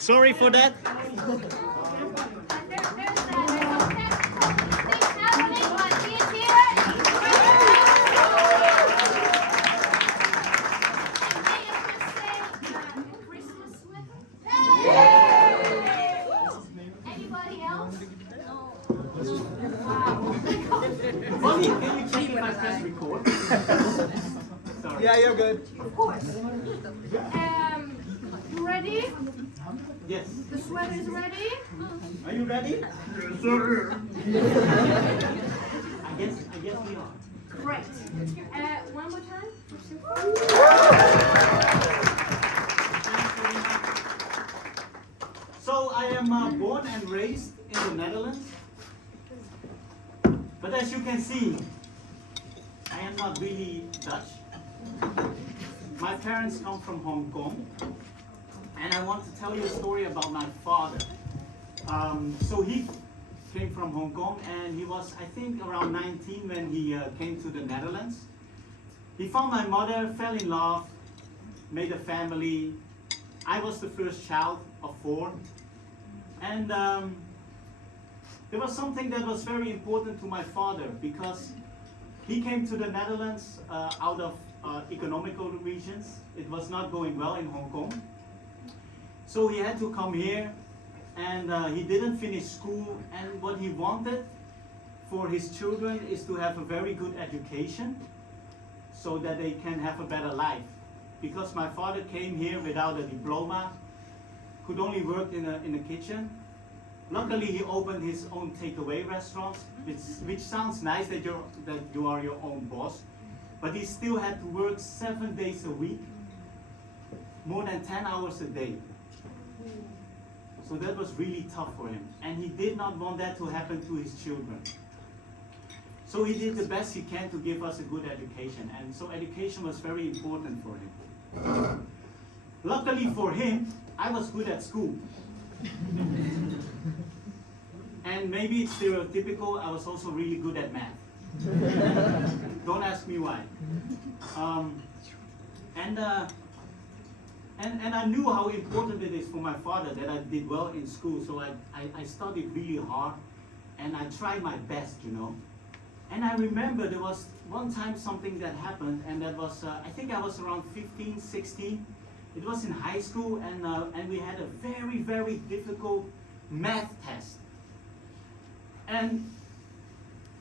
Sorry for that. Anybody else? Mommy, can you check if I press record? Sorry. Yeah, you're good. Of course. You ready? Yes. The sweater is ready? Are you ready? Yes, sir. I guess we are. Great. One more time. So I am born and raised in the Netherlands. But as you can see, I am not really Dutch. My parents come from Hong Kong. And I want to tell you a story about my father. So he came from Hong Kong and he was, I think, around 19 when he came to the Netherlands. He found my mother, fell in love, made a family. I was the first child of 4. And there was something that was very important to my father because he came to the Netherlands out of economical reasons. It was not going well in Hong Kong. So he had to come here and he didn't finish school, and what he wanted for his children is to have a very good education so that they can have a better life. Because my father came here without a diploma, could only work in a kitchen. Luckily he opened his own takeaway restaurant, which sounds nice that you are your own boss, but he still had to work 7 days a week, more than 10 hours a day. So that was really tough for him, and he did not want that to happen to his children. So he did the best he can to give us a good education, and so education was very important for him. Luckily for him, I was good at school. And maybe it's stereotypical, I was also really good at math. Don't ask me why. And I knew how important it is for my father that I did well in school, so I studied really hard and I tried my best, you know. And I remember there was one time something that happened, and that was, I think I was around 15, 16. It was in high school, and we had a very, very difficult math test. And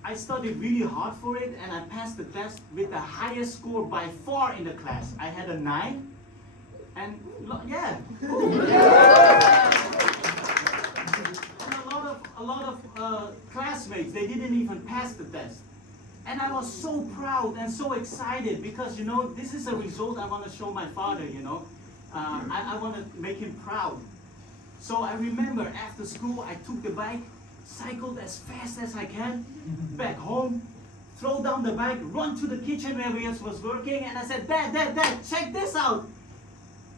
I studied really hard for it, and I passed the test with the highest score by far in the class. I had a 9. And yeah, and a lot of classmates, they didn't even pass the test. And I was so proud and so excited because, you know, this is a result I want to show my father, you know. I want to make him proud. So I remember after school, I took the bike, cycled as fast as I can, back home, throw down the bike, run to the kitchen where we was working, and I said, Dad, check this out.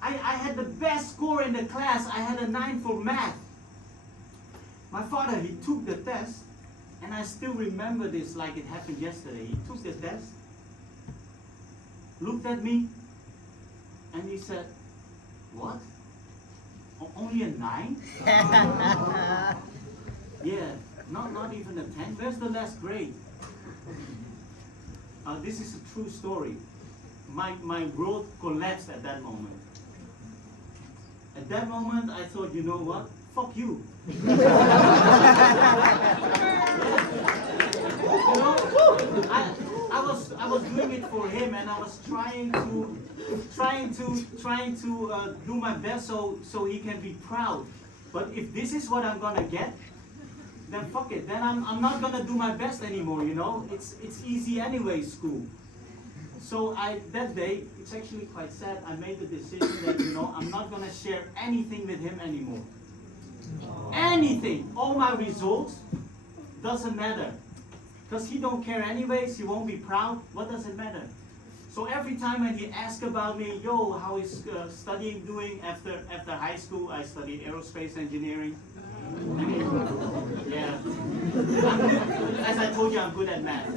I had the best score in the class. I had a 9 for math. My father, he took the test, and I still remember this like it happened yesterday. He took the test, looked at me, and he said, "What? Only a 9? Yeah, not even a 10. Where's the last grade?" This is a true story. My world collapsed at that moment. At that moment, I thought, you know what? Fuck you. You know, I was doing it for him, and I was trying to do my best so he can be proud. But if this is what I'm gonna get, then fuck it. Then I'm not gonna do my best anymore. You know, it's easy anyway, school. So that day, it's actually quite sad, I made the decision that, you know, I'm not going to share anything with him anymore. Anything. All my results, doesn't matter. Because he don't care anyways, he won't be proud. What does it matter? So every time when he asks about me, yo, how is studying doing after high school? I studied aerospace engineering. Yeah. As I told you, I'm good at math.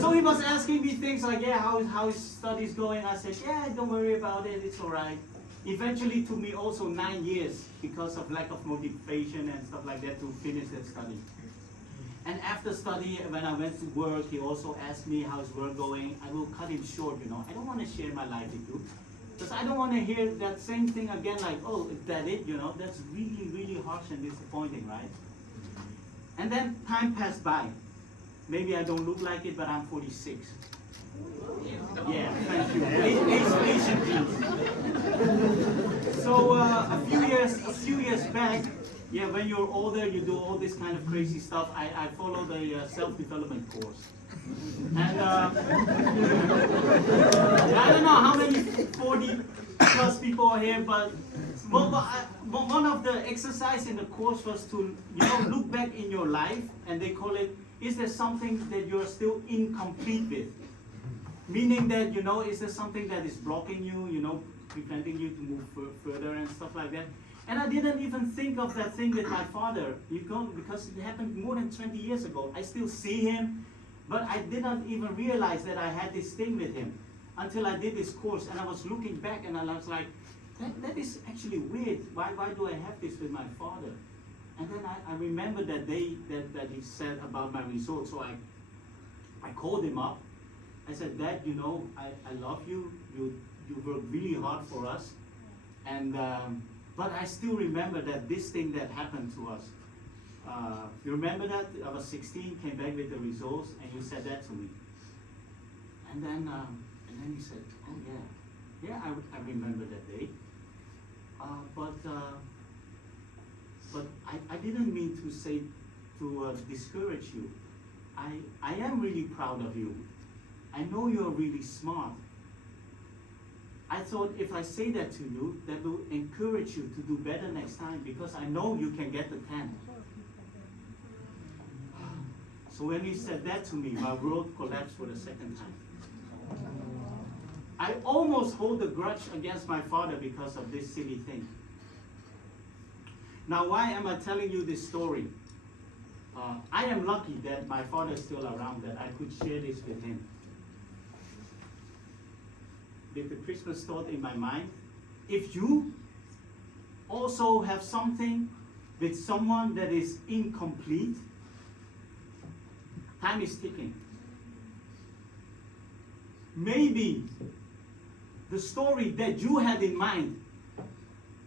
So he was asking me things like, yeah, how is studies going? I said, yeah, don't worry about it, it's alright. Eventually took me also 9 years because of lack of motivation and stuff like that to finish that study. And after study, when I went to work, he also asked me how's work going. I will cut him short, you know. I don't want to share my life with you. Because I don't want to hear that same thing again like, oh, is that it? You know, that's really, really harsh and disappointing, right? And then time passed by. Maybe I don't look like it, but I'm 46. Yeah, thank you. Asian genes. So a few years back, yeah, when you're older, you do all this kind of crazy stuff. I followed a self-development course. And I don't know how many 40 plus people are here, but one of the exercise in the course was to, you know, look back in your life, and they call it, is there something that you're still incomplete with? Meaning that, you know, is there something that is blocking you, you know, preventing you to move further and stuff like that? And I didn't even think of that thing with my father, because it happened more than 20 years ago. I still see him, but I didn't even realize that I had this thing with him until I did this course, and I was looking back and I was like, that is actually weird. Why do I have this with my father? And then I remember that day that he said about my results, so I called him up. I said, Dad, you know, I love you. You worked really hard for us. And but I still remember that this thing that happened to us. You remember that? I was 16, came back with the results, and you said that to me. And then he said, oh yeah, I remember that day. But I didn't mean to say, to discourage you. I am really proud of you. I know you're really smart. I thought if I say that to you, that will encourage you to do better next time, because I know you can get the 10. So when he said that to me, my world collapsed for the second time. I almost hold a grudge against my father because of this silly thing. Now, why am I telling you this story? I am lucky that my father is still around, that I could share this with him. With the Christmas thought in my mind, if you also have something with someone that is incomplete, time is ticking. Maybe the story that you had in mind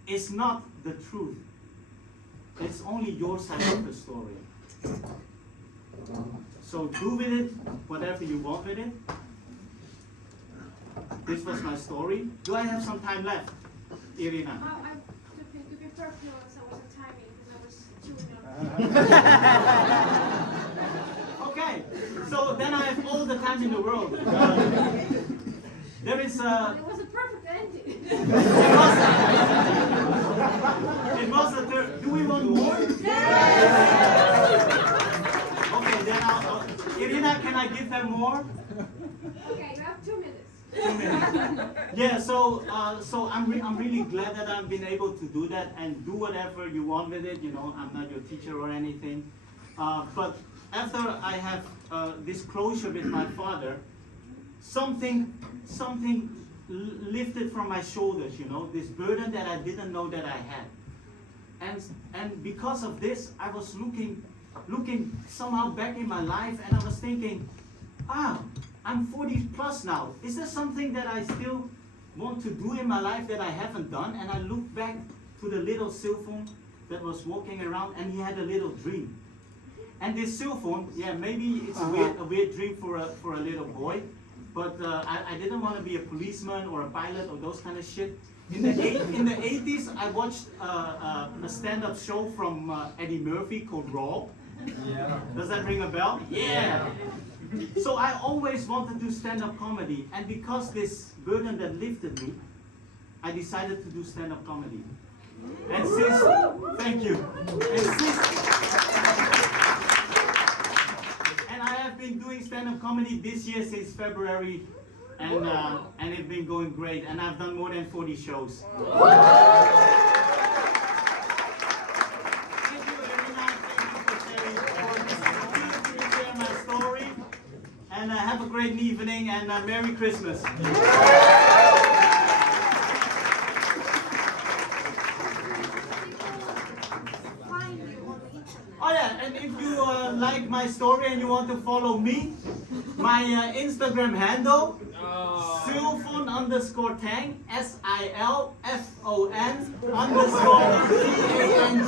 is not the truth. It's only your side of the story. So do with it whatever you want with it. This was my story. Do I have some time left, Irina? To be perfectly honest, I wasn't timing because I was chewing on. Okay, so then I have all the time in the world. There is a... It was a perfect ending. It was a third. Do we want more? Okay, then I'll Irina, can I give them more? Okay, you have 2 minutes. 2 minutes. Yeah, so I'm really glad that I've been able to do that and do whatever you want with it. You know, I'm not your teacher or anything. But after I have this closure with my father, something lifted from my shoulders. You know, this burden that I didn't know that I had. And because of this, I was looking somehow back in my life, and I was thinking, I'm 40 plus now. Is there something that I still want to do in my life that I haven't done? And I looked back to the little cell phone that was walking around, and he had a little dream. And this cell phone, yeah, maybe it's a weird dream for a little boy, but I didn't want to be a policeman or a pilot or those kind of shit. In the 80s, I watched a stand-up show from Eddie Murphy called Raw. Yeah. Does that ring a bell? Yeah. So I always wanted to do stand-up comedy, and because this burden that lifted me, I decided to do stand-up comedy. And since, thank you. And I have been doing stand-up comedy this year since February, and it's been going great, and I've done more than 40 shows. Thank you, Irina. Thank you for sharing this opportunity to share my story. And have a great evening, and Merry Christmas. yeah, and if you like my story and you want to follow me, my Instagram handle, Silfon_tang, SILFON_TANG.